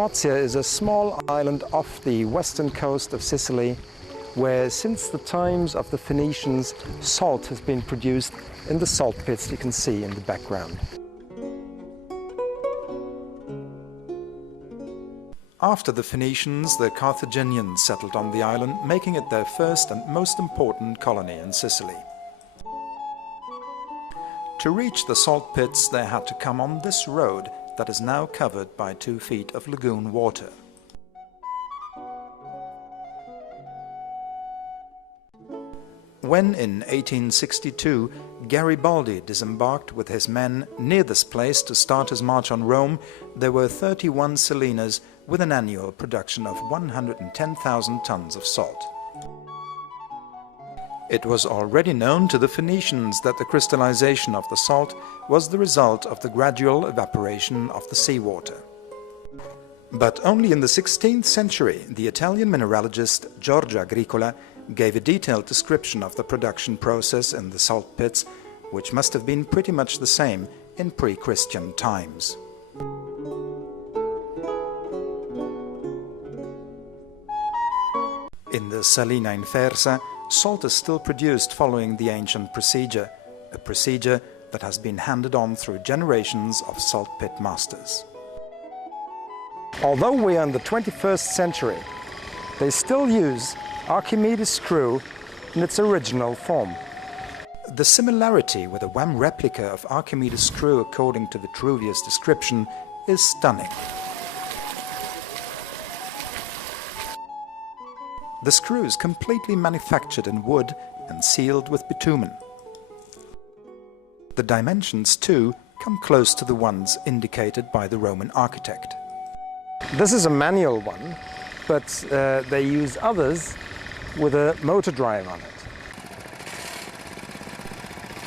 Mozia is a small island off the western coast of Sicily, where since the times of the Phoenicians, salt has been produced in the salt pits you can see in the background. After the Phoenicians, the Carthaginians settled on the island, making it their first and most important colony in Sicily. To reach the salt pits, they had to come on this road that is now covered by 2 feet of lagoon water. When in 1862 Garibaldi disembarked with his men near this place to start his march on Rome, there were 31 salinas with an annual production of 110,000 tons of salt. It was already known to the Phoenicians that the crystallization of the salt was the result of the gradual evaporation of the seawater. But only in the 16th century the Italian mineralogist Giorgio Agricola gave a detailed description of the production process in the salt pits, which must have been pretty much the same in pre-Christian times. In the Salina Infersa, salt is still produced following the ancient procedure, a procedure that has been handed on through generations of salt pit masters. Although we are in the 21st century, they still use Archimedes screw in its original form. The similarity with a WAM replica of Archimedes screw, according to Vitruvius' description, is stunning. The screw is completely manufactured in wood and sealed with bitumen. The dimensions, too, come close to the ones indicated by the Roman architect. This is a manual one, but they use others with a motor drive on it.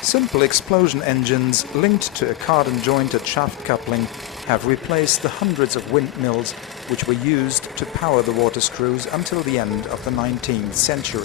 Simple explosion engines linked to a card-and-jointed shaft coupling have replaced the hundreds of windmills which were used to power the water screws until the end of the 19th century.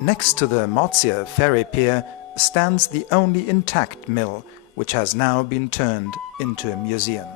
Next to the Mozia ferry pier stands the only intact mill, which has now been turned into a museum.